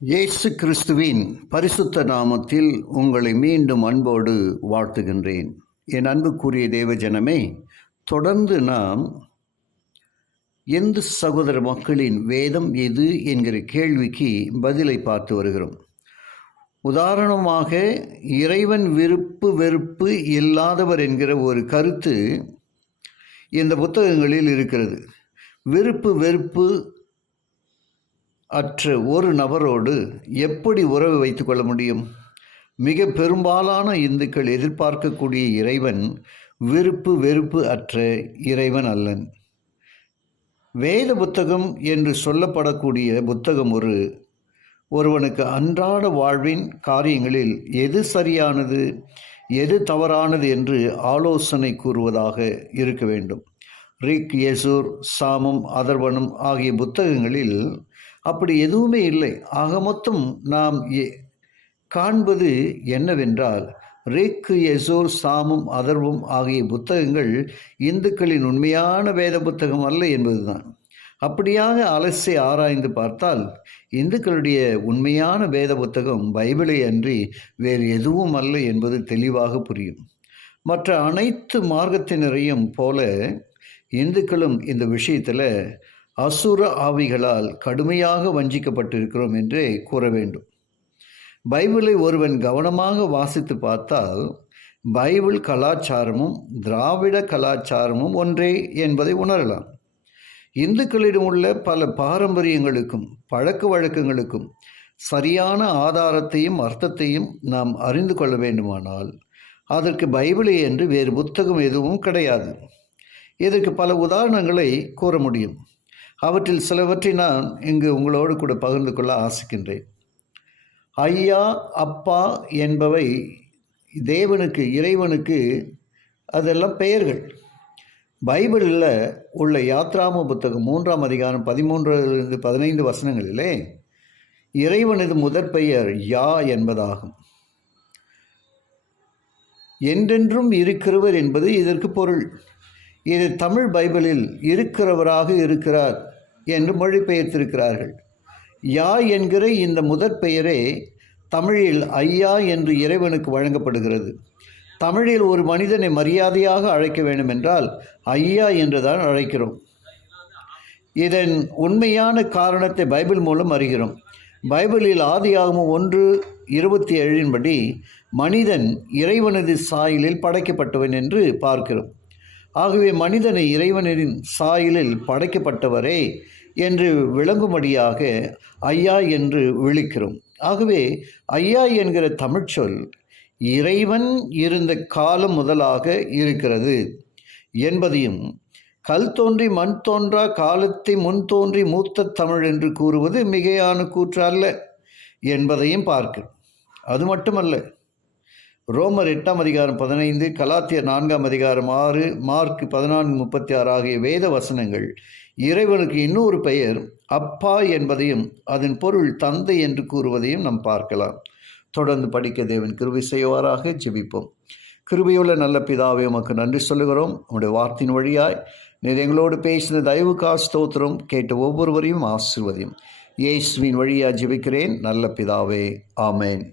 இயேசு கிறிஸ்துவின் பரிசுத்த நாமத்தில் உங்களை மீண்டும் அன்போடு வாழ்த்துகின்றேன். என் அன்புக்குரிய தேவஜனமே, தொடர்ந்து நாம் எந்த சகோதர மக்களின் வேதம் எது என்கிற கேள்விக்கு பதிலை பார்த்து வருகிறோம். உதாரணமாக, இறைவன் விருப்பு வெறுப்பு இல்லாதவர் என்கிற ஒரு கருத்து இந்த புத்தகங்களில் இருக்கிறது. விருப்பு வெறுப்பு அற்ற ஒரு நபரோடு எப்படி உறவு வைத்துக் கொள்ள முடியும்? மிக பெரும்பாலான இந்துக்கள் எதிர்பார்க்கக்கூடிய இறைவன் விருப்பு வெறுப்பு அற்ற இறைவன் அல்லன். வேத புத்தகம் என்று சொல்லப்படக்கூடிய புத்தகம் ஒருவனுக்கு அன்றாட வாழ்வின் காரியங்களில் எது சரியானது எது தவறானது என்று ஆலோசனை கூறுவதாக இருக்க வேண்டும். ரிக், யெசூர், சாமம், அதர்வனம் ஆகிய புத்தகங்களில் அப்படி எதுவுமே இல்லை. ஆக மொத்தம் நாம் காண்பது என்னவென்றால், ரிக், யெசூர், சாமம், அதர்வம் ஆகிய புத்தகங்கள் இந்துக்களின் உண்மையான வேத புத்தகம் அல்ல என்பதுதான். அப்படியாக அலசி ஆராய்ந்து பார்த்தால் இந்துக்களுடைய உண்மையான வேத புத்தகம் பைபிளை அன்றி வேறு எதுவும் அல்ல என்பது தெளிவாக புரியும். மற்ற அனைத்து மார்க்கத்தினரையும் போல இந்துக்களும் இந்த விஷயத்தில் அசுர ஆவிகளால் கடுமையாக வஞ்சிக்கப்பட்டிருக்கிறோம் என்றே கூற வேண்டும். பைபிளை ஒருவன் கவனமாக வாசித்து பார்த்தால் பைபிள் கலாச்சாரமும் திராவிட கலாச்சாரமும் ஒன்றே என்பதை உணரலாம். இந்துக்களிடம் உள்ள பல பாரம்பரியங்களுக்கும் பழக்க வழக்கங்களுக்கும் சரியான ஆதாரத்தையும் அர்த்தத்தையும் நாம் அறிந்து கொள்ள வேண்டுமானால் அதற்கு பைபிளை என்று வேறு புத்தகம் எதுவும் கிடையாது. இதற்கு பல உதாரணங்களை கூற முடியும். அவற்றில் சிலவற்றை நான் இங்கு உங்களோடு கூட பகிர்ந்து கொள்ள ஆசிக்கின்றேன். ஐயா, அப்பா என்பவை தேவனுக்கு, இறைவனுக்கு அதெல்லாம் பெயர்கள். பைபிளில் உள்ள யாத்ராம புத்தகம் 3ஆம் அதிகாரம் 13 15 வசனங்களிலே இறைவனது முதற் பெயர் யா என்பதாகும். என்றென்றும் இருக்கிறவர் என்பது இதற்கு பொருள். இது தமிழ் பைபிளில் இருக்கிறவராக இருக்கிறார் என்று மொழிபெயர்த்திருக்கிறார்கள். யா என்கிற இந்த முதற் பெயரே தமிழில் ஐயா என்று இறைவனுக்கு வழங்கப்படுகிறது. தமிழில் ஒரு மனிதனை மரியாதையாக அழைக்க வேண்டும் என்றால் ஐயா என்றுதான் அழைக்கிறோம். இதன் உண்மையான காரணத்தை பைபிள் மூலம் அறிகிறோம். பைபிளில் ஆதியாகமம் 1:27 படி மனிதன் இறைவனது சாயலில் படைக்கப்பட்டவன் என்று பார்க்கிறோம். ஆகவே மனிதனை இறைவனின் சாயலில் படைக்கப்பட்டவரே என்று விளங்கும்படியாக ஐயா என்று விழிக்கிறோம். ஆகவே ஐயா என்கிற தமிழ்ச்சொல் இறைவன் இருந்த காலம் முதலாக இருக்கிறது என்பதையும், கல் தோன்றி மண் தோன்றா காலத்தை முன் தோன்றி மூத்த தமிழ் என்று கூறுவது மிகையான கூற்று அல்ல என்பதையும் பார்க்கிறோம். அது மட்டுமல்ல, ரோமர் 8ஆம் அதிகாரம் 15, கலாத்தியர் 4ஆம் அதிகாரம் 6, மார்க் 14:36 ஆகிய வேத வசனங்கள் இறைவனுக்கு இன்னொரு பெயர் அப்பா என்பதையும் அதன் பொருள் தந்தை என்று கூறுவதையும் நாம் பார்க்கலாம். தொடர்ந்து படிக்க தேவன் கிருபை செய்வாராக. ஜெபிப்போம். கிருபையுள்ள நல்ல பிதாவே, உமக்கு நன்றி சொல்லுகிறோம். உங்களுடைய வார்த்தையின் வழியாய் நீர் எங்களோடு பேசின தயவுக்காக ஸ்தோத்திரம். கேட்ட ஒவ்வொருவரையும் ஆசீர்வதியும். இயேசுவின் வழியாக ஜெபிக்கிறேன் நல்ல பிதாவே. ஆமேன்.